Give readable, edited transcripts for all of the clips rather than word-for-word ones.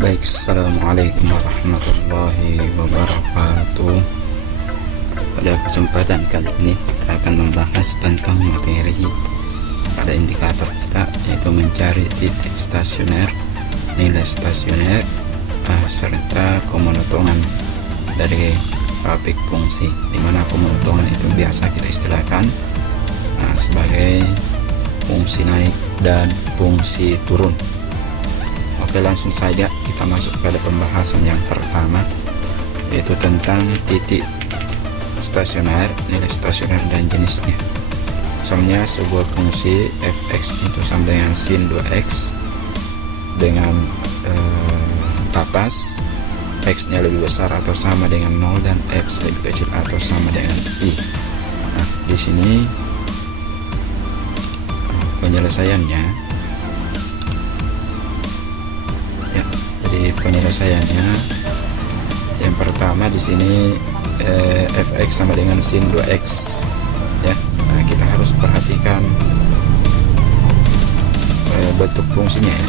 Baik, assalamualaikum warahmatullahi wabarakatuh. Pada kesempatan kali ini kita akan membahas tentang materi pada indikator kita, yaitu mencari titik stasioner, nilai stasioner, serta kemonotongan dari grafik fungsi, dimana kemonotongan itu biasa kita istilahkan sebagai fungsi naik dan fungsi turun. Oke, langsung saja kita masuk pada pembahasan yang pertama, yaitu tentang titik stasioner, nilai stasioner dan jenisnya. Misalnya sebuah fungsi fx itu sama dengan sin 2x dengan batas x nya lebih besar atau sama dengan 0 dan x lebih kecil atau sama dengan i. Nah, di sini penyelesaiannya, penyelesaiannya yang pertama di sini fx sama dengan sin 2x ya. Nah, kita harus perhatikan bentuk fungsinya ya.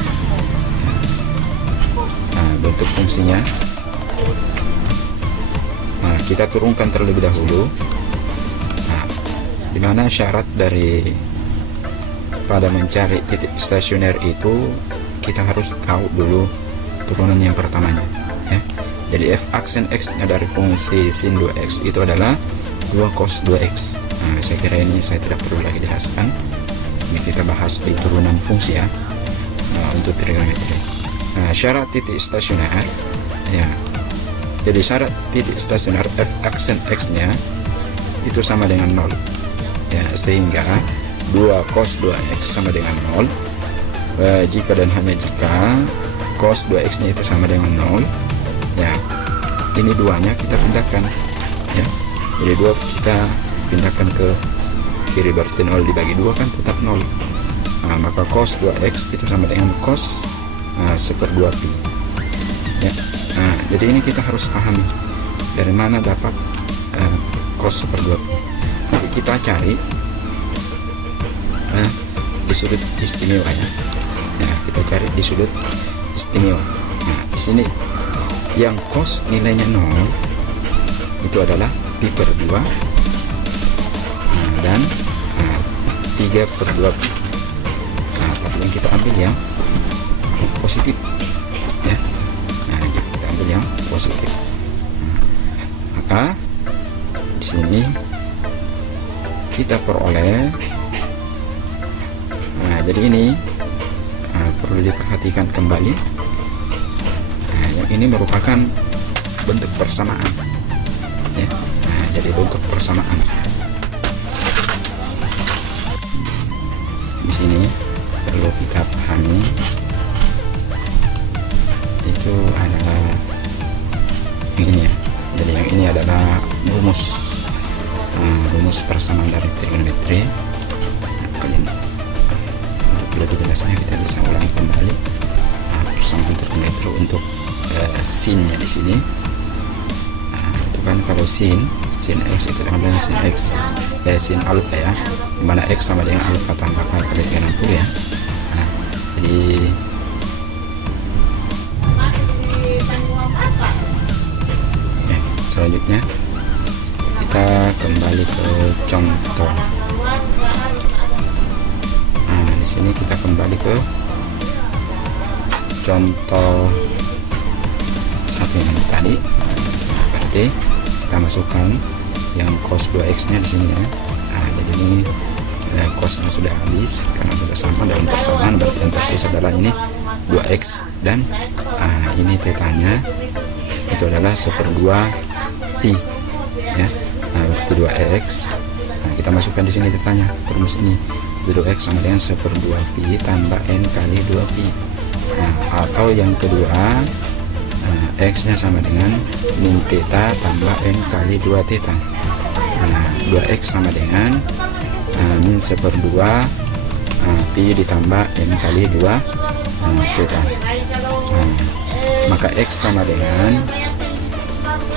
Nah, bentuk fungsinya, nah kita turunkan terlebih dahulu. Nah, dimana syarat dari pada mencari titik stasioner itu kita harus tahu dulu turunan yang pertamanya ya. Jadi f aksen x nya dari fungsi sin 2x itu adalah 2 cos 2x. Nah, saya kira ini saya tidak perlu lagi jelaskan, ini kita bahas di turunan fungsi ya. Nah, untuk trigonometri, nah syarat titik stasioner ya, jadi syarat titik stasioner f aksen x nya itu sama dengan 0 ya, sehingga 2 cos 2x sama dengan 0 jika dan hanya jika cos 2x nya itu sama dengan 0 ya. Ini duanya kita pindahkan ya, jadi 2 kita pindahkan ke kiri, berarti 0 dibagi 2 kan tetap 0. Nah, maka cos 2x itu sama dengan cos 1/2 pi ya. Nah, jadi ini kita harus pahami dari mana dapat cos 1/2 pi. Jadi kita cari di sudut istimewa ya. Nah, kita cari di sudut istimewa. Nah, di sini yang cos nilainya 0 itu adalah pi per 2 dan 3/2 pi. Nah, tapi yang kita ambil yang positif ya. Nah, kita ambil yang positif. Nah, maka di sini kita peroleh, nah jadi ini perlu diperhatikan kembali. Nah, yang ini merupakan bentuk persamaan ya. Nah, jadi bentuk persamaan di sini perlu kita pahami, itu adalah yang ini ya. Jadi yang ini adalah rumus persamaan dari trigonometri. Nah, kalian lebih jelasnya kita bisa ulangi kembali persamaan trigonometri untuk sinnya di sini. Nah, itu kan kalau sin x itu sama dengan sin x sin alfa ya, dimana x sama dengan alfa tambah pi kali 60 ya. Nah, jadi selanjutnya kita kembali ke contoh. Di sini kita kembali ke contoh satu yang tadi. Berarti kita masukkan yang cos 2x nya di sini ya. Nah, jadi ini cosnya sudah habis karena sudah sama dalam persamaan, berarti yang tersisa adalah ini 2x dan ini tetanya itu adalah 1/2 pi ya. Nah, berarti 2x. Nah, kita masukkan di sini tetanya ke rumus ini, 0x sama dengan 1/2 pi tambah n kali 2 pi. Nah, atau yang kedua x nya sama dengan min theta tambah n kali 2 theta. Nah, 2x sama dengan min 1/2 pi ditambah n kali 2 theta. Nah, maka x sama dengan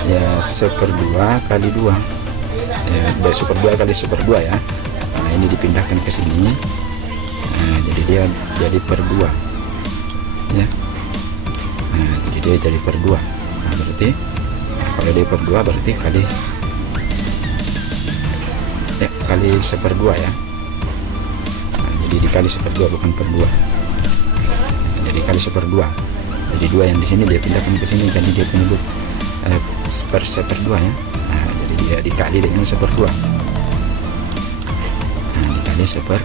ya 1/2 kali 2 ya, 1/2 kali 1/2 ya. Nah, ini dipindahkan ke sini. Nah, jadi dia jadi per 2 ya. Nah, jadi dia jadi per 2. Nah, berarti kalau dia per 2 berarti kali 1/2 ya. Nah, jadi dikali 1/2 bukan per 2. Jadi kali 1/2. Jadi 2 yang di sini dia pindahkan ke sini, jadi dia penyebut per 1/2 ya. Nah, jadi dia dikali dengan 1/2. Nah, dikali 1/2.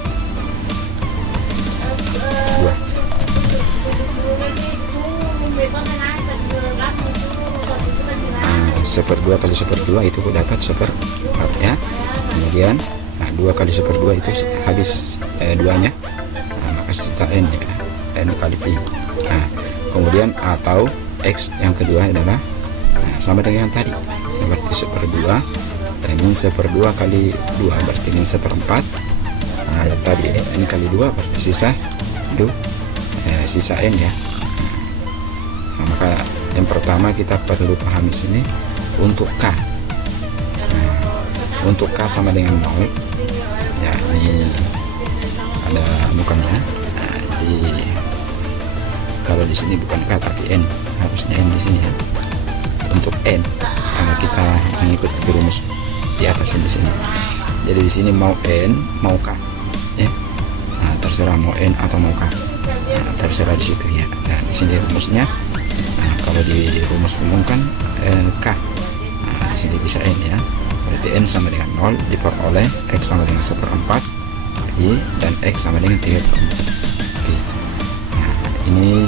1/2 kali 1/2 itu dapat 1/4 ya. Kemudian 2 kali 1/2 itu habis 2-nya, maka sisa n ya, n kali pi. Nah, kemudian atau x yang kedua adalah sama dengan yang tadi, berarti 1/2 min 1/2 kali 2 berarti min 1/4. Nah, yang tadi n kali 2 berarti sisa n ya. Nah, maka yang pertama kita perlu pahami sini untuk k. Nah, untuk k sama dengan 0 ya, ini ada bukannya. Nah, jadi kalau di sini bukan k tapi n, harusnya n di sini ya. Untuk n karena kita mengikuti rumus di atas di sini. Jadi di sini mau n mau k ya. Nah, terserah mau n atau mau k. Nah, terserah di situ ya. Dan di sini rumusnya, nah, kalau di rumus umum kan k. Nah, di sini bisa n ya. Berarti n sama dengan 0 diperoleh x sama dengan 1/4 pi dan x sama dengan 3/4 pi. Nah, ini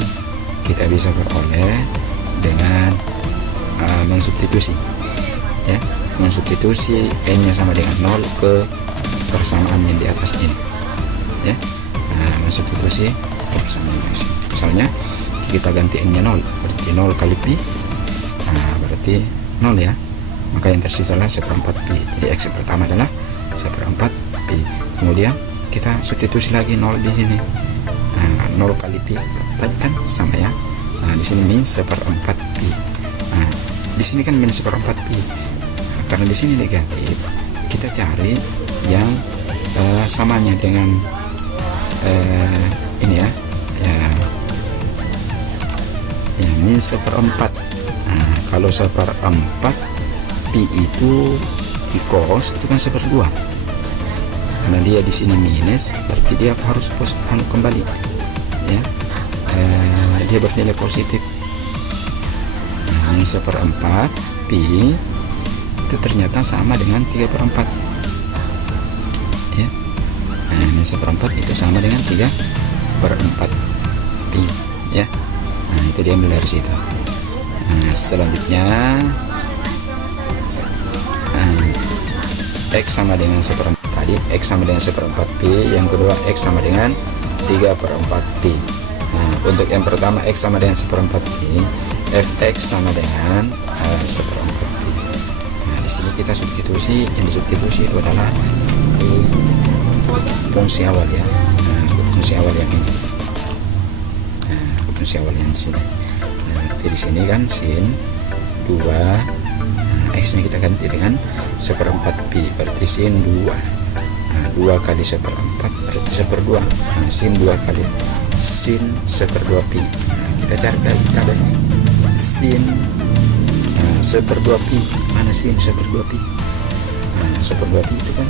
kita bisa peroleh dengan mensubstitusi ya, mensubstitusi n nya sama dengan 0 ke persamaan yang di atas ini ya. Nah, mensubstitusi ke persamaan yang di sini. Misalnya kita ganti n nya 0, berarti 0 kali pi. Nah, berarti 0 ya, maka yang tersisa adalah 1/4 pi. Jadi x yang pertama adalah 1/4 pi. Kemudian kita substitusi lagi 0 di sini. Nah, 0 kali pi tadi kan sama ya. Nah, di sini min 1/4 pi. Nah, di sini kan min 1/4 pi. Nah, karena di sini negatif, kita cari yang samanya dengan ini ya, min 1/4. Nah, kalau 1/4 pi itu di cos itu kan 1/2. Karena dia di sini minus, berarti dia harus kembali ya. Dia bernilai positif. Nah, min 1/4 pi itu ternyata sama dengan 3/4 ya. Nah, min 1/4 itu sama dengan 3/4 pi ya. Nah, itu dia dari situ. Nah, selanjutnya x sama dengan 1/4 tadi, x sama dengan 1/4 pi. Yang kedua x sama dengan 3/4 pi. Nah, untuk yang pertama x sama dengan 1/4 pi, fx sama dengan 1/4 pi. Nah, di sini kita substitusi, yang disubstitusi itu adalah fungsi awal ya. Nah, fungsi awal yang ini. Nah, fungsi awal yang di sini. Nah, di sini kan sin 2. Nah, x nya kita ganti dengan 1/4 pi, berarti sin 2. Nah, 2 kali 1/4 berarti 1/2. Nah, sin 2 kali sin 1/2 pi. Nah, kita cari dari tabel sin 1/2 pi. Mana sin 1/2 pi? Nah, 1/2 pi itu kan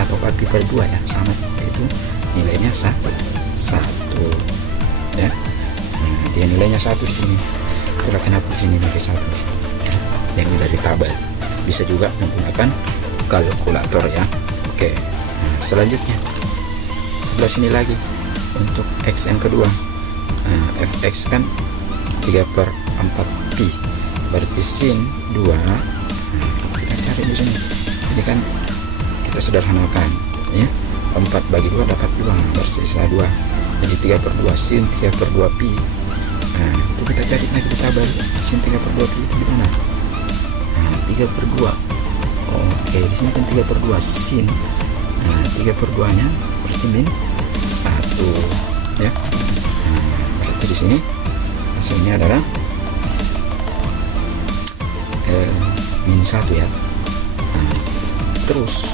atau pi per 2 ya, sama, itu nilainya 1 ya. Nah, dia nilainya 1 di sini. Itulah kenapa di sini nilai 1 ya, yang dari tabel. Bisa juga menggunakan kalkulator ya. Oke. Nah, selanjutnya sebelah sini lagi untuk x yang kedua. Nah, fx kan 3/4 pi, berarti sin 2. Nah, kita cari di sini. Ini kan kita sederhanakan ya. 4 bagi 2 dapat 2, bersisa 2. Jadi 3/2 sin 3/2 pi. Nah, itu kita cari lagi di tabel. Sin 3/2 pi itu di mana? 3/2. Oke, di sini kan 3/2 sin. Nah, 3/2 nya berarti min 1 ya. Nah, berarti di sini hasilnya adalah min 1 ya. Nah, terus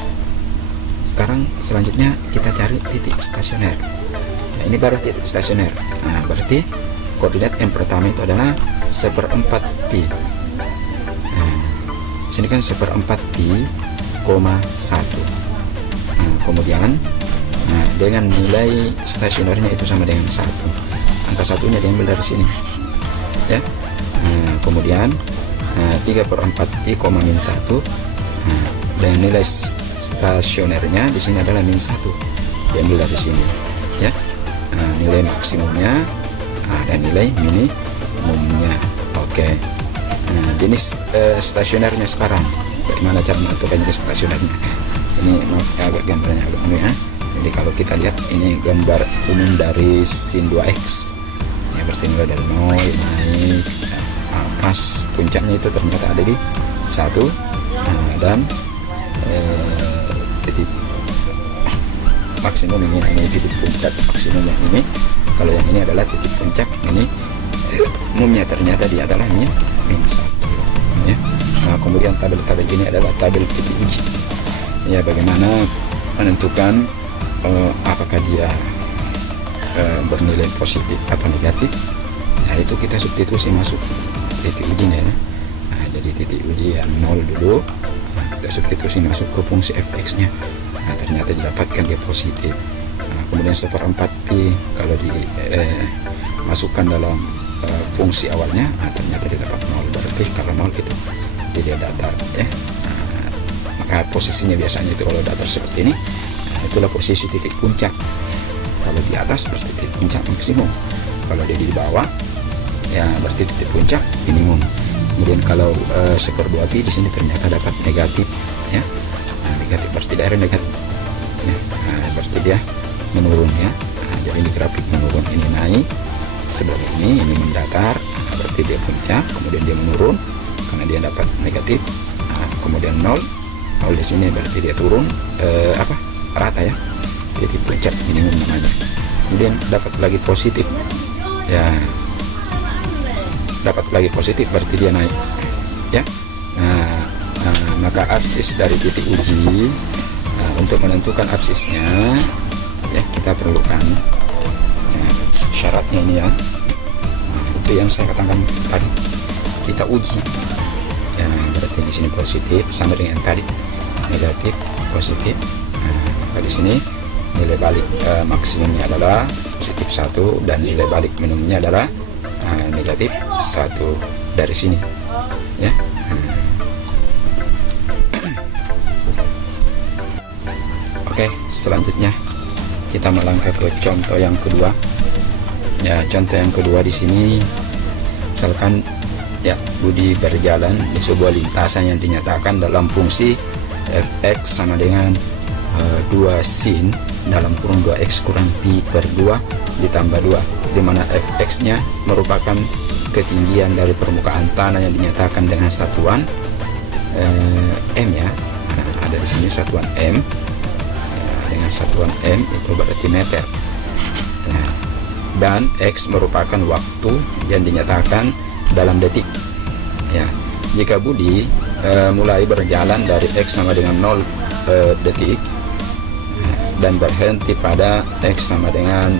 sekarang selanjutnya kita cari titik stasioner. Nah, ini baru titik stasioner. Nah, berarti koordinat yang pertama itu adalah 1/4 pi. Nah, sini kan 1/4 pi, 1. Nah, kemudian dengan nilai stasionernya itu sama dengan 1. Angka satunya diambil dari sini ya. Kemudian 3/4 pi, min 1. Dan nilai stasionernya di sini adalah min 1, diambil dari sini ya. Nilai maksimumnya dan nilai minimumnya. Oke. Jenis stasionernya sekarang, bagaimana cara menentukan jenis stasionernya? Ini maaf agak gambarnya agak ya. Jadi kalau kita lihat ini gambar umum dari sin 2x ya, berarti nilai dari 0 naik pas puncaknya itu ternyata ada di 1, dan titik maksimum ini titik puncak maksimum yang ini. Kalau yang ini adalah titik puncak ini umumnya ternyata dia adalah min 1 ya. Kemudian tabel-tabel ini adalah tabel titik uji ya, bagaimana menentukan apakah dia bernilai positif atau negatif. Nah, itu kita substitusi masuk titik ujinya ya. Jadi titik uji yang 0 dulu, kita substitusi masuk ke fungsi fx nya. Ternyata didapatkan dia positif. Kemudian 1/4 pi kalau dimasukkan dalam fungsi awalnya, ternyata didapat 0. Berarti kalau 0 itu tidak datar ya. Maka posisinya biasanya itu kalau datar seperti ini, itulah posisi titik puncak. Kalau di atas berarti titik puncak maksimum, kalau dia di bawah ya berarti titik puncak minimum. Kemudian kalau 1/2 pi di sini ternyata dapat negatif ya. Negatif berarti daerah negatif ya. Berarti dia menurun ya. Jadi di grafik menurun, ini naik sebelah ini mendatar, berarti dia puncak. Kemudian dia menurun karena dia dapat negatif. Kemudian 0 di sini berarti dia turun rata ya, titik puncak minimum namanya. Kemudian dapat lagi positif ya, dapat lagi positif berarti dia naik ya. Maka absis dari titik uji, untuk menentukan absisnya ya kita perlukan syaratnya ini ya. Itu yang saya katakan tadi, kita uji ya, berarti di sini positif sama dengan tadi negatif positif. Di sini nilai balik maksimumnya adalah positif 1 dan nilai balik minimumnya adalah negatif 1 dari sini ya. Oke, selanjutnya kita melangkah ke contoh yang kedua ya. Contoh yang kedua di sini, misalkan ya Budi berjalan di sebuah lintasan yang dinyatakan dalam fungsi fx sama dengan 2 sin dalam kurung 2x kurang pi per 2 ditambah 2, di mana fx nya merupakan ketinggian dari permukaan tanah yang dinyatakan dengan satuan m ya. Ada di sini satuan m dengan satuan m itu berarti meter. Dan x merupakan waktu yang dinyatakan dalam detik ya. Jika Budi mulai berjalan dari x sama dengan 0 detik dan berhenti pada x sama dengan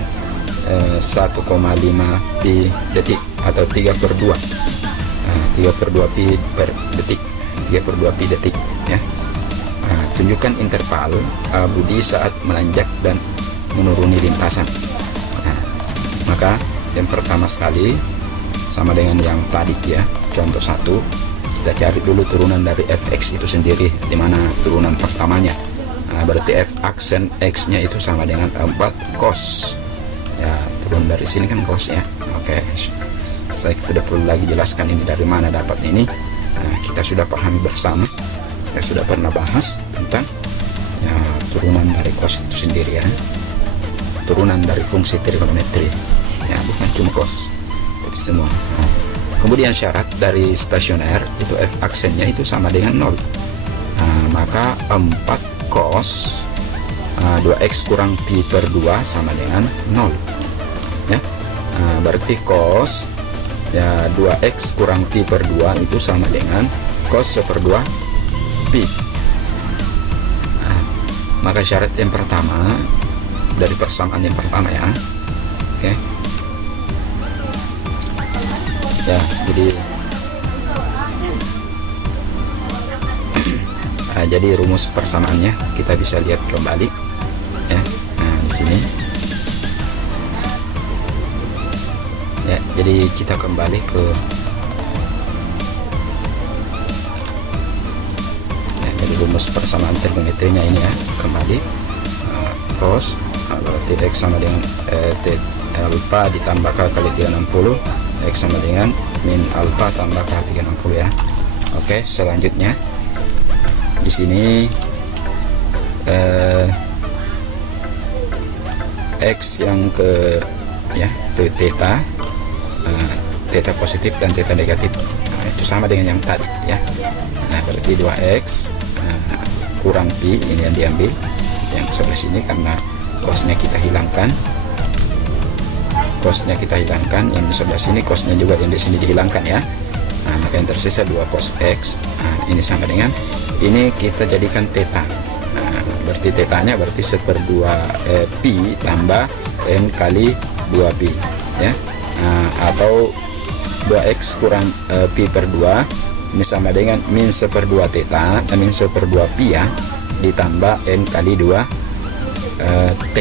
1,5 pi detik atau 3/2 3/2 pi per detik, 3/2 pi detik ya. Tunjukkan interval Budi saat menanjak dan menuruni lintasan. Maka yang pertama sekali sama dengan yang tadi ya, contoh 1, kita cari dulu turunan dari fx itu sendiri, dimana turunan pertamanya. Berarti f aksen x nya itu sama dengan 4 cos ya, turun dari sini kan cos ya. Oke, saya tidak perlu lagi jelaskan ini dari mana dapat ini. Kita sudah pahami bersama, kita sudah pernah bahas tentang ya, turunan dari cos itu sendiri ya, turunan dari fungsi trigonometri ya, bukan cuma cos tapi semua. Kemudian syarat dari stasioner itu f aksennya itu sama dengan 0. Maka 4 cos 2x kurang pi per 2 sama dengan 0 ya. Berarti cos ya 2x kurang pi per 2 itu sama dengan cos 1/2 pi. Maka syarat yang pertama dari persamaan yang pertama ya. Oke. ya. Jadi rumus persamaannya kita bisa lihat kembali ya. Nah, di sini ya, jadi kita kembali ke ya, jadi rumus persamaan trigonometrinya ini ya, kembali cos berarti x sama dengan alpha ditambah k kali 360, x sama dengan min alpha tambah k 360 ya. Oke, selanjutnya di sini x yang ke ya itu theta, theta positif dan theta negatif. Nah, itu sama dengan yang tadi ya. Nah, berarti 2x kurang pi, ini yang diambil yang sebelah sini karena cosnya kita hilangkan, yang di sebelah sini cosnya juga yang di sini dihilangkan ya. Nah, maka yang tersisa 2 cos x. Nah, ini sama dengan ini kita jadikan theta. Nah, berarti tetanya berarti 1/2 pi tambah n kali 2 pi ya. Nah, atau 2x kurang pi per 2 ini sama dengan min 1/2 theta, min 1/2 pi ya, ditambah n kali 2 t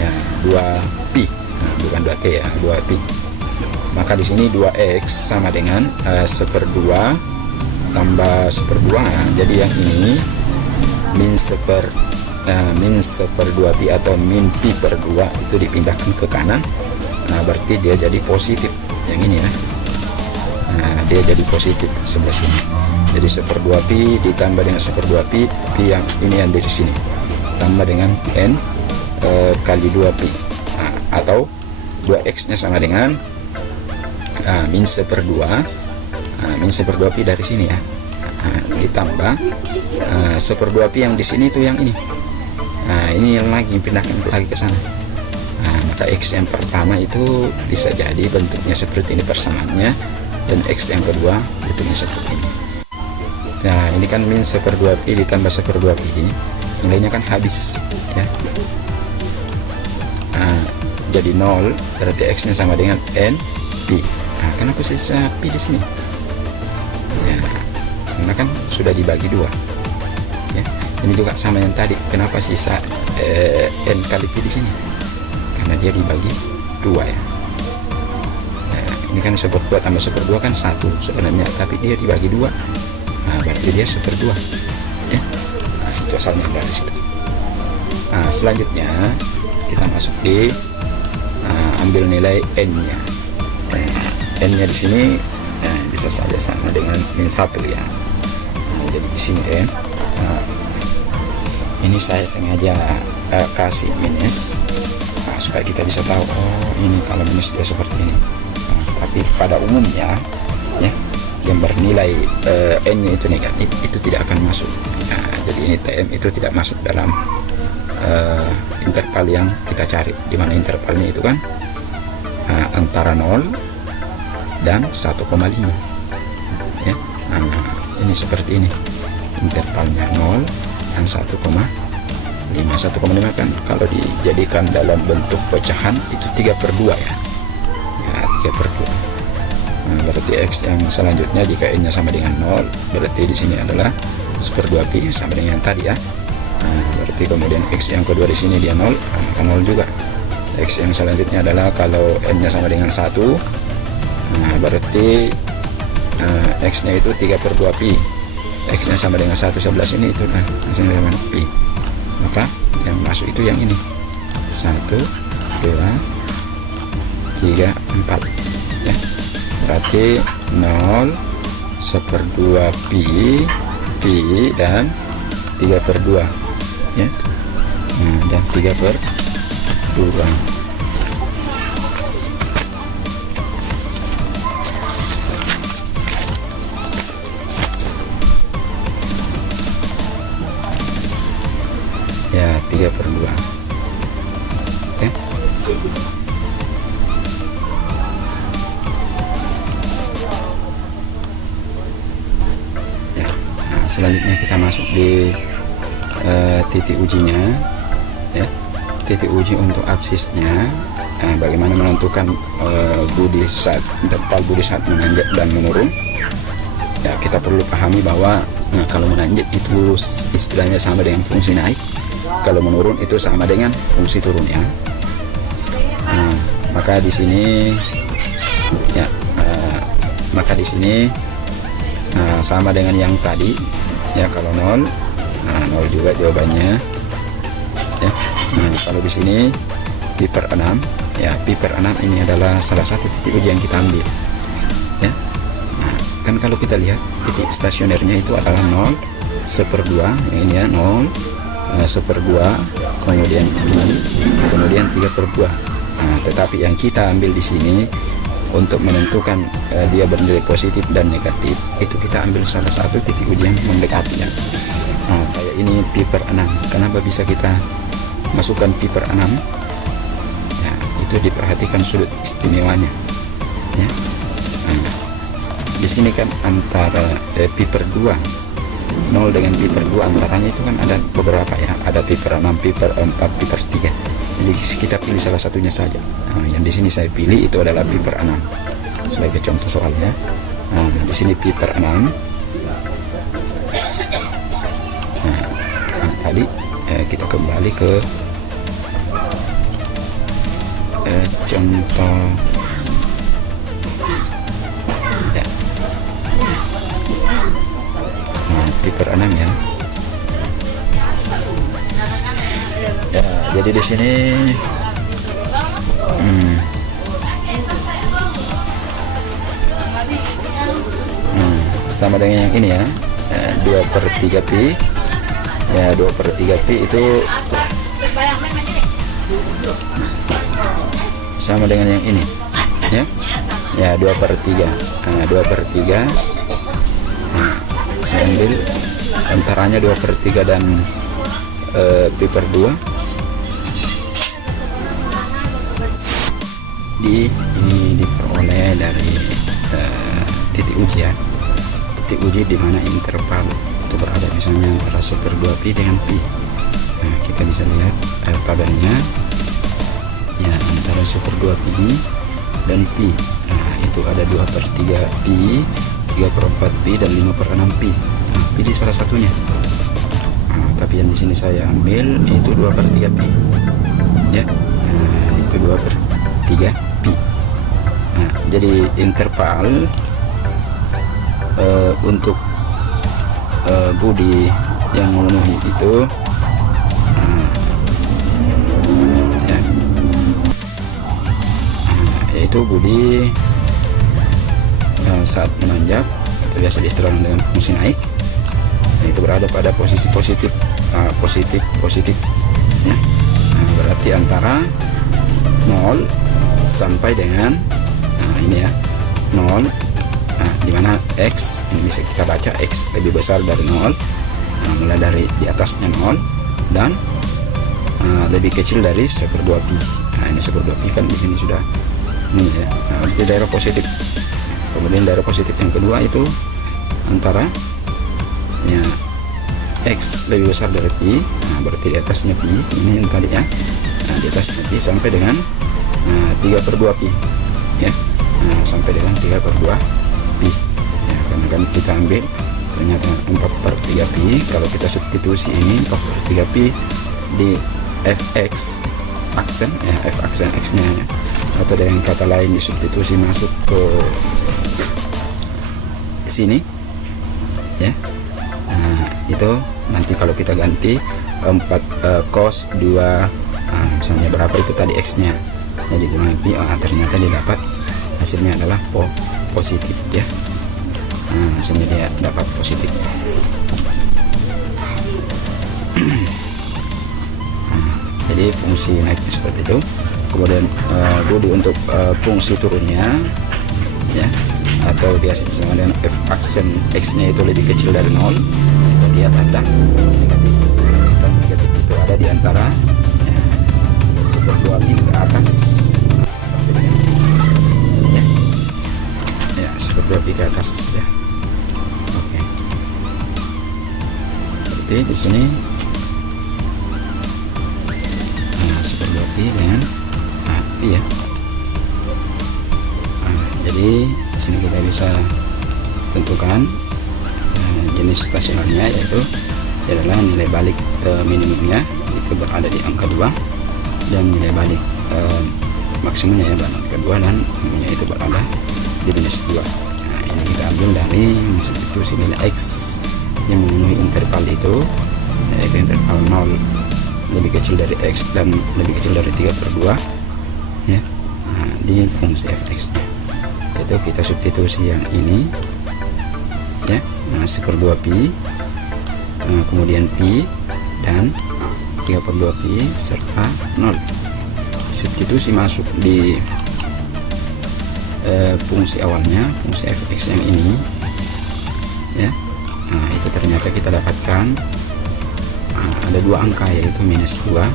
ya, 2 pi. Nah, bukan 2t ya, 2 pi. Maka di sini 2x sama dengan 1/2 tambah 1/2 ya. Jadi yang ini min 1/2 pi atau min pi per 2 itu dipindahkan ke kanan. Nah, berarti dia jadi positif yang ini ya. Nah, dia jadi positif sebelah sini. Jadi 1/2 pi ditambah dengan 1/2 pi, pi yang ini yang dari sini tambah dengan n kali 2 pi. Nah, atau 2x nya sama dengan min 1/2 min 1/2 pi dari sini ya, ditambah 1/2 pi yang di sini itu yang ini. Nah, ini yang lagi pindahkan lagi ke sana. Nah, maka x yang pertama itu bisa jadi bentuknya seperti ini persamaannya, dan x yang kedua bentuknya seperti ini. Nah, ini kan min 1/2 pi ditambah 1/2 pi, nilainya kan habis ya. Nah, jadi 0, berarti x nya sama dengan n pi. Nah, kenapa sisa pi di sini? Ya, karena kan sudah dibagi 2 ya. Ini juga sama yang tadi, kenapa sisa n kali pi di sini? Karena dia dibagi 2 ya. Nah, ini kan 1/2 tambah 1/2 kan 1 sebenarnya, tapi dia dibagi 2. Nah, berarti dia 1/2 ya. Nah, itu asalnya dari situ. Nah, selanjutnya kita masuk di ambil nilai n nya. N nya di sini bisa saja sama dengan min 1 ya. Nah, jadi di sini n. Nah, ini saya sengaja kasih minus supaya kita bisa tahu, oh ini kalau minus dia seperti ini. Nah, tapi pada umumnya ya, yang bernilai n nya itu negatif itu tidak akan masuk. Nah, jadi ini tm itu tidak masuk dalam interval yang kita cari, di mana intervalnya itu kan antara 0 dan 1,5 ya. Nah, ini seperti ini intervalnya 0 dan 1,5. 1,5 kan kalau dijadikan dalam bentuk pecahan itu 3/2 ya. Ya, 3/2. Nah, berarti x yang selanjutnya jika n nya sama dengan 0, berarti di sini adalah 1/2 pi sama dengan yang tadi ya. Nah, berarti kemudian x yang kedua di sini dia 0, maka 0 juga. X yang selanjutnya adalah kalau n nya sama dengan 1, nah berarti x nya itu 3/2 pi. X nya sama dengan 1 sebelah sini, itu kan sama dengan pi. Maka yang masuk itu yang ini 1, 2, 3, 4 ya. Berarti 0, 1/2 pi, dan 3/2 ya. Nah, dan 3/2 ya, 3/2 oke. Ya, nah, selanjutnya kita masuk di titik ujinya ya. Titik uji untuk absisnya bagaimana menentukan bodi saat interval bodi saat menanjak dan menurun. Ya, kita perlu pahami bahwa kalau menanjak itu istilahnya sama dengan fungsi naik, kalau menurun itu sama dengan fungsi turun ya. Maka di sini ya, sama dengan yang tadi ya. Kalau 0, 0 juga jawabannya ya. Kalau di sini pi per 6 ya, pi per 6 ini adalah salah satu titik uji yang kita ambil ya. Kan kalau kita lihat titik stasionernya itu adalah 0 1/2 yang ini ya, 0 1/2, kemudian 6, kemudian 3/2. Tetapi yang kita ambil di sini untuk menentukan dia bernilai positif dan negatif, itu kita ambil salah satu titik uji yang mendekatinya. Kayak ini pi per 6. Kenapa bisa kita masukkan pi per 6? Ya, itu diperhatikan sudut istimewanya ya. Di sini kan antara pi per 2, 0 dengan pi per 2 antaranya itu kan ada beberapa ya, ada pi per 6, pi per 4, pi per 3. Jadi kita pilih salah satunya saja. Yang di sini saya pilih itu adalah pi per 6 sebagai contoh soalnya. Di sini pi per 6. Tadi kita kembali ke contoh ya. Pi per 6 ya. Ya, jadi di sini sama dengan yang ini ya, 2/3 pi ya, 2/3 pi itu sama dengan yang ini ya, ya 2/3. 2/3 saya ambil antaranya 2/3 dan pi per 2. Ini diperoleh dari titik uji ya, titik uji di mana interval itu berada misalnya antara 1/2 pi dengan pi. Kita bisa lihat tabelnya ya, antara 1/2 pi dan pi. Itu ada 2/3 pi, 3/4 pi dan 5/6 pi. Pilih salah satunya. Tapi yang di sini saya ambil itu 2/3 pi ya. Itu 2/3 pi. Jadi interval untuk bodi yang memenuhi itu ya, yaitu bodi saat menanjak atau biasa diistilahkan dengan fungsi naik, itu berada pada posisi positif ya. Berarti antara 0 sampai dengan ini ya, 0, dimana x ini bisa kita baca x lebih besar dari 0, mulai dari di atasnya 0 dan lebih kecil dari 1/2 pi. Ini 1/2 pi kan di sini sudah ini ya. Berarti daerah positif. Kemudian daerah positif yang kedua itu antara ya x lebih besar dari pi, berarti di atasnya pi ini yang tadi ya, di atasnya pi sampai dengan 3/2 pi ya, sampai dengan 3/2 pi ya, karena kan kita ambil ternyata 4/3 pi. Kalau kita substitusi ini 4/3 pi di fx aksen ya, f aksen x nya ya, atau dengan kata lain disubstitusi masuk ke sini ya. Itu nanti kalau kita ganti 4 cos 2 misalnya berapa itu tadi x nya, jadi dikurangi pi, ternyata didapat hasilnya adalah positif ya. Hasilnya dia dapat positif. Jadi fungsi naiknya seperti itu. Kemudian bodi untuk fungsi turunnya ya, atau biasa disebut dengan f aksen x nya itu lebih kecil dari 0, kita lihat ada negatif. Dan negatif itu ada di antara 1/2 pi ke atas sampai dengan ya 1/2 pi ke atas ya. Oke. Berarti di sini 1/2 pi dengan pi pi ya. Nah, jadi di sini kita bisa tentukan jenis stasionernya, yaitu adalah nilai balik minimumnya itu berada di angka 2 dan nilai balik maksimumnya ya berada di angka 2 dan minimumnya itu berada di minus 2. Nah, ini kita ambil dari substitusi nilai X yang memenuhi interval itu, yaitu interval 0 lebih kecil dari X dan lebih kecil dari 3/2 ya. Nah, di fungsi fx nya yaitu kita substitusi yang ini ya, 1/2 pi, kemudian pi dan 3/2 pi serta 0. Substitusi masuk di fungsi awalnya, fungsi fx yang ini ya. Nah, itu ternyata kita dapatkan ada 2 angka, yaitu minus 2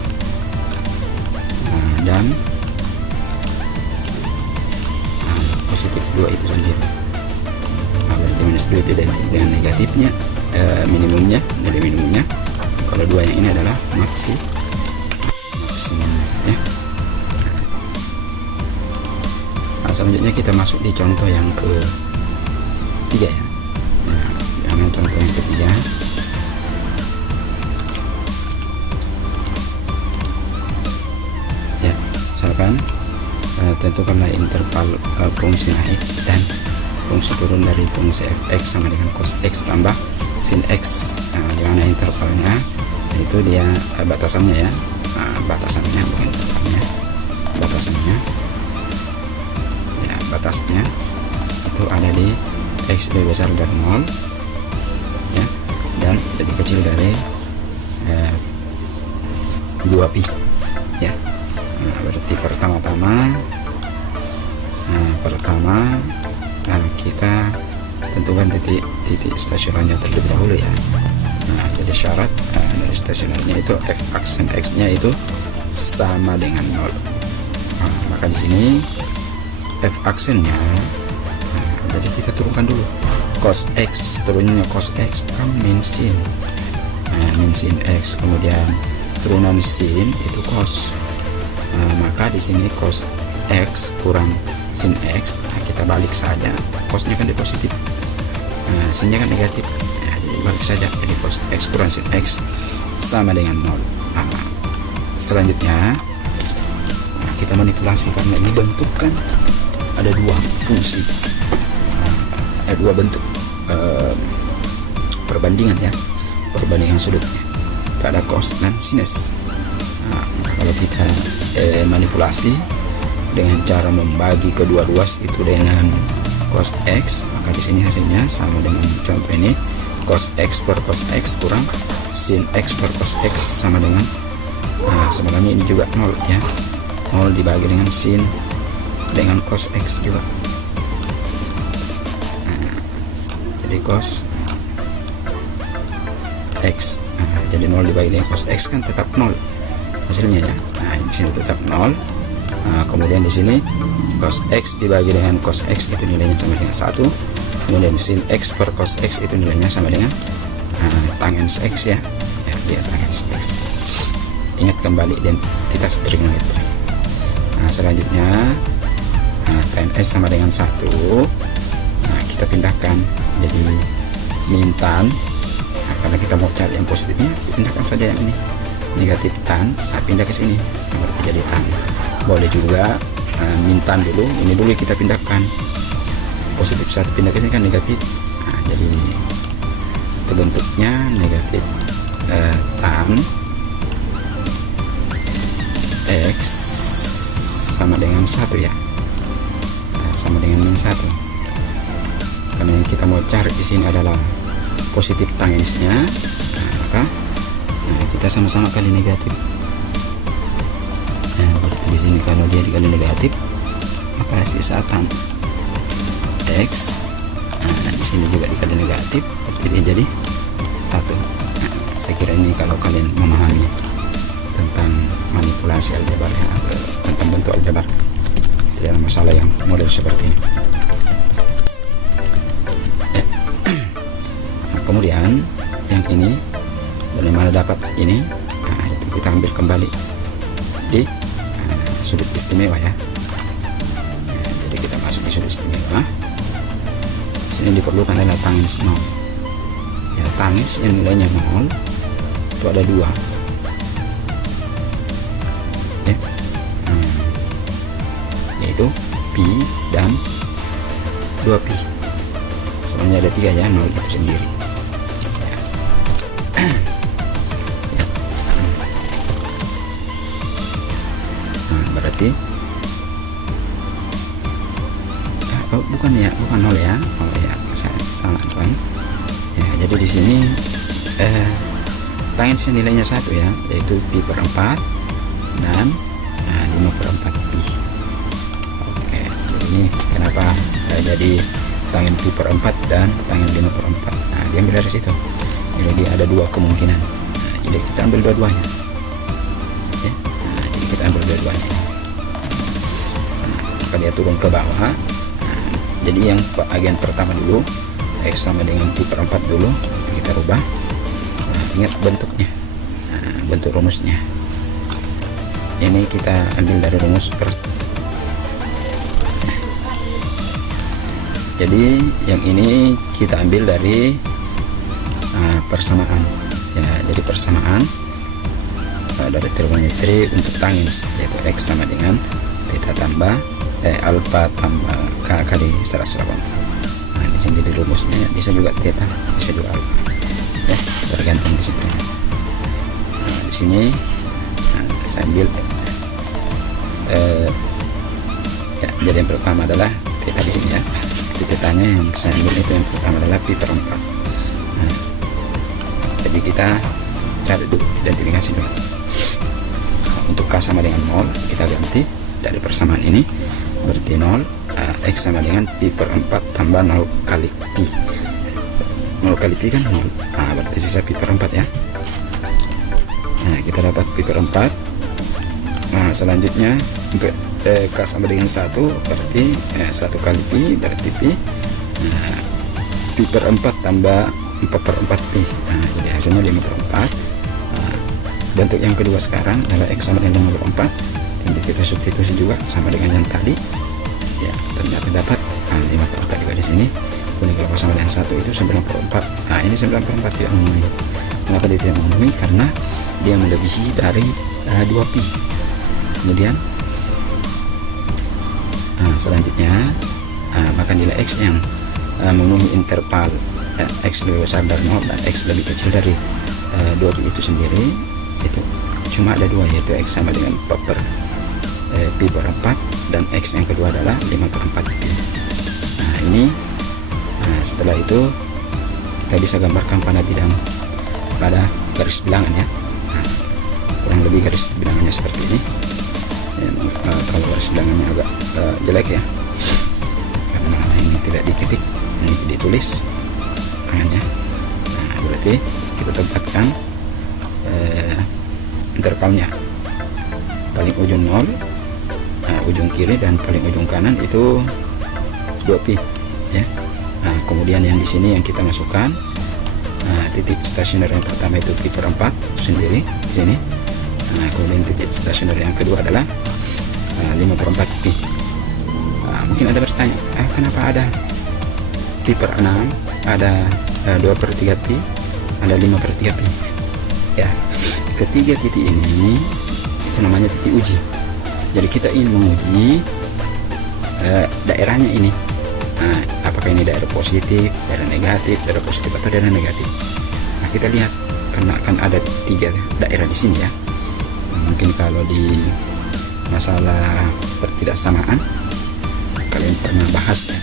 dan positif 2 itu sendiri. Berarti minus 2 itu identik dengan negatifnya minimumnya, nilai minimumnya. Kalau 2 yang ini adalah maksimumnya ya. Nah, selanjutnya kita masuk di contoh yang ketiga ya. Nah, contoh yang ketiga. Ya, misalkan tentukanlah interval fungsi naik dan fungsi turun dari fungsi fx sama dengan cos x tambah sin x. Di mana intervalnya itu dia batasannya ya, batasannya bukan intervalnya, batasannya ya, batasnya itu ada di x lebih besar dari 0 ya, dan lebih kecil dari 2 pi ya. Nah, berarti pertama-tama kita tentukan titik stasionernya terlebih dahulu ya. Nah, jadi syarat dari stasionernya itu f aksen x nya itu sama dengan 0. Nah, maka di sini f aksennya, jadi kita turunkan dulu cos x, turunnya cos x kan min sin, min sin x, kemudian turunan sin itu cos. Maka di sini cos x kurang sin x, kita balik saja, cosnya kan di positif, sinnya kan negatif, jadi balik saja, jadi cos x kurang sin x sama dengan 0. Selanjutnya kita manipulasi, karena ini bentuk kan ada 2 fungsi, ada 2 bentuk perbandingan ya, perbandingan sudutnya itu ada cos dan sinus. Kalau kita manipulasi dengan cara membagi kedua ruas itu dengan cos x, maka di sini hasilnya sama dengan contoh ini, cos x per cos x kurang sin x per cos x sama dengan sebenarnya ini juga 0 ya, 0 dibagi dengan sin dengan cos x juga. Jadi cos x, jadi 0 dibagi dengan cos x kan tetap 0 hasilnya ya. Nah, di sini tetap 0. Kemudian di sini cos x dibagi dengan cos x itu nilainya sama dengan 1. Kemudian sin x per cos x itu nilainya sama dengan tangens x ya. Ya, dia tangens x. Ingat kembali identitas trigonometri. Selanjutnya tan x sama dengan 1. Kita pindahkan jadi min tan. Karena kita mau cari yang positifnya, pindahkan saja yang ini. Negatif tan, pindah ke sini, berarti jadi tan. Boleh juga min tan dulu, ini dulu kita pindahkan. Positif 1 pindah ke sini kan negatif. Jadi itu bentuknya negatif tan x sama dengan 1 ya, sama dengan min 1. Karena yang kita mau cari di sini adalah positif tangensnya, maka kita sama-sama kali negatif. Berarti di sini kalau dia dikali negatif, maka sisa tan x. Di sini juga dikali negatif, berarti dia jadi 1. Saya kira ini kalau kalian memahami tentang manipulasi aljabar, tentang bentuk aljabar, tidak ada masalah yang model seperti ini. Kemudian yang ini bagaimana dapat ini? Itu kita ambil kembali di sudut istimewa ya. Jadi kita masuk di sudut istimewa. Sini diperlukan adalah tangis 0 ya, tangis yang nilainya 0 itu ada 2 ya, yaitu pi dan 2pi. Sebenarnya ada 3 ya, 0 itu sendiri ya. Ya. Nah, berarti oh, bukan 0 ya. Oh ya, saya salah kan ya. Jadi di sini tangis nilainya 1 ya, yaitu pi per 4 dan 5 per 4 pi. Oke, jadi ini kenapa jadi tangin pi per 4 dan tangin 5 per 4. Nah, diambil dari situ. Jadi ada 2 kemungkinan. Nah, jadi kita ambil dua-duanya ya. Nah, jadi kita ambil dua-duanya. Nah, maka dia turun ke bawah. Jadi yang bagian pertama dulu, X sama dengan pi per 4 dulu kita rubah. Nah, ingat bentuknya, bentuk rumusnya ini kita ambil dari rumus jadi yang ini kita ambil dari persamaan ya. Jadi persamaan dari trigonometri untuk tangins, yaitu X sama dengan theta tambah alfa tambah K kali 180. Nah, di sini di rumusnya bisa juga theta, bisa juga alfa ya, tergantung di situ. Nah, di sini saya ambil ya, jadi yang pertama adalah theta di sini ya. Tetanya yang saya ambil itu yang pertama adalah pi per 4. Nah, jadi kita cari dulu identifikasi dulu. Untuk K sama dengan 0 kita ganti dari persamaan ini, berarti 0 X sama dengan pi per 4 tambah 0 kali pi. 0 kali pi kan 0. Nah, berarti sisa pi per 4 ya. Nah, kita dapat pi per 4. Nah, selanjutnya K sama dengan 1 berarti 1 kali pi berarti pi. Nah, pi per 4 tambah 4 per 4 pi. Nah, jadi hasilnya 5 per 4. Nah, bentuk yang kedua sekarang adalah X sama dengan 5 per 4. Tinggal kita substitusi juga sama dengan yang tadi ya, ternyata dapat 5 per 4 juga di sini. Kuning kalau sama dengan 1 itu 9 per 4. Nah, ini 9 per 4 tidak memenuhi. Kenapa dia tidak memenuhi? Karena dia melebihi dari 2 pi. Kemudian selanjutnya maka nilai X yang memenuhi interval X lebih besar dari 0 dan X lebih kecil dari 2 pi itu sendiri, itu cuma ada 2, yaitu X sama dengan 4 per pi per 4 dan X yang kedua adalah 5 per 4 pi. Nah, ini setelah itu kita bisa gambarkan pada garis bilangan ya. Nah, kurang lebih garis bilangannya seperti ini ya. Kalau garis bilangannya agak jelek ya, karena ini tidak diketik, ini ditulis tangannya. Nah, berarti kita tempatkan intervalnya paling ujung 0, ujung kiri dan paling ujung kanan itu 2 pi ya. Nah, kemudian yang di sini yang kita masukkan titik stasioner yang pertama itu pi per 4 sendiri di sini. Nah, kemudian titik stasioner yang kedua adalah 5 per 4 pi. Mungkin ada bertanya, kenapa ada pi per 6, ada 2 per 3 pi, ada 5 per 3 pi ya. Ketiga titik ini itu namanya titik uji. Jadi kita ingin menguji daerahnya ini, apakah ini daerah positif, daerah negatif, daerah positif atau daerah negatif. Nah, kita lihat karena akan ada 3 daerah di sini ya. Mungkin kalau di masalah pertidaksamaan kalian pernah bahas ya,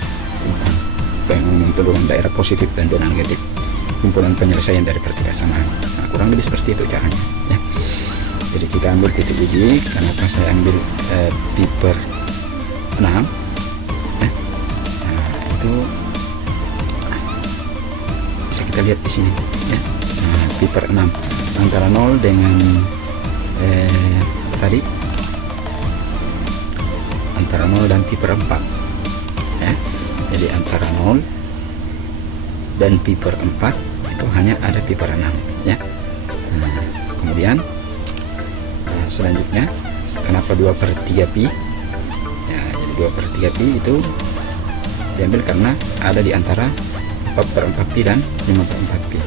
tentang menentukan daerah positif dan daerah negatif, kumpulan penyelesaian dari pertidaksamaan. Nah, kurang lebih seperti itu caranya ya. Jadi kita ambil titik uji, kenapa saya ambil pi per 6 ya. Nah, itu bisa kita lihat di sini ya. Nah, pi per 6 antara 0 dengan apa tadi, antara 0 dan pi per 4 ya. Jadi antara 0 dan pi per 4 itu hanya ada pi per 6 ya. Nah, kemudian selanjutnya Kenapa 2/3 pi? Ya, jadi 2/3 pi itu diambil karena ada di antara 4/4 pi dan 5/4 pi.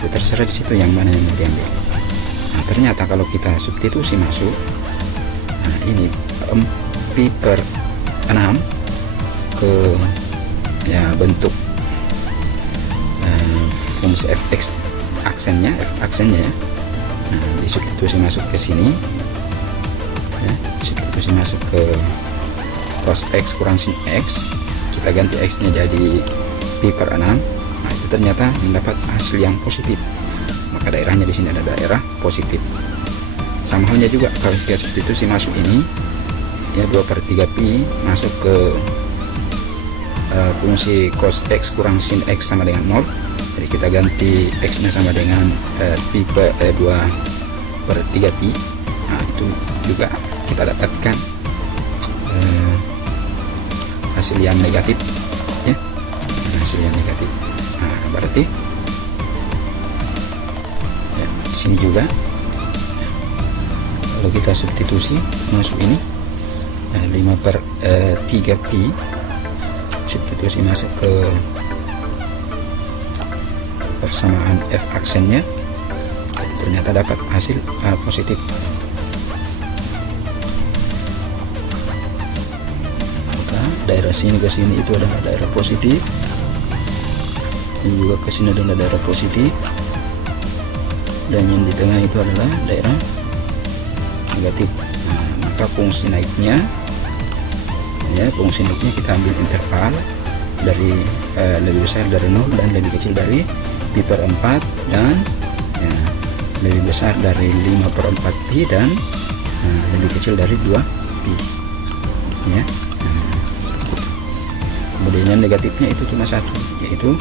Itu terserah di situ yang mana yang mau diambil. Nah, ternyata kalau kita substitusi masuk, nah ini pi per 6 ke ya bentuk fungsi fx aksennya, ya. Nah, disubstitusi masuk ke sini, ya, substitusi masuk ke cos x kurang sin x, kita ganti x nya jadi pi per 6. Nah, itu ternyata mendapat hasil yang positif, maka daerahnya di sini ada daerah positif. Sama halnya juga kalau kita substitusi masuk ini, ya 2/3 pi masuk ke fungsi cos x kurang sin x sama dengan 0. Jadi kita ganti x nya sama dengan pi per 2/3 pi. Nah, itu juga kita dapatkan hasil yang negatif, ya, hasil yang negatif. Nah, berarti ya, di sini juga kalau kita substitusi masuk ini 5/3 pi, substitusi masuk ke persamaan f aksennya, ternyata dapat hasil positif. Maka daerah sini ke sini itu adalah daerah positif, dan juga ke sini adalah daerah positif, dan yang di tengah itu adalah daerah negatif. Nah, maka fungsi naiknya, ya, fungsi naiknya kita ambil interval dari lebih besar dari 0 dan lebih kecil dari pi per 4, dan ya, lebih besar dari 5/4 pi dan lebih kecil dari 2 pi, ya. Kemudian yang negatifnya itu cuma satu, yaitu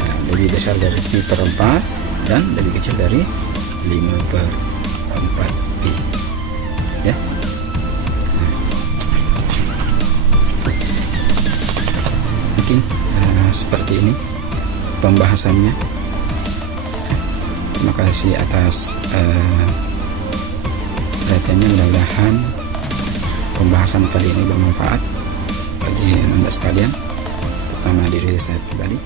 ya, lebih besar dari pi per 4 dan lebih kecil dari 5/4 pi, ya. Mungkin seperti ini pembahasannya. Terima kasih atas perhatiannya. Mudah-mudahan pembahasan kali ini bermanfaat bagi Anda sekalian, terutama diri saya pribadi.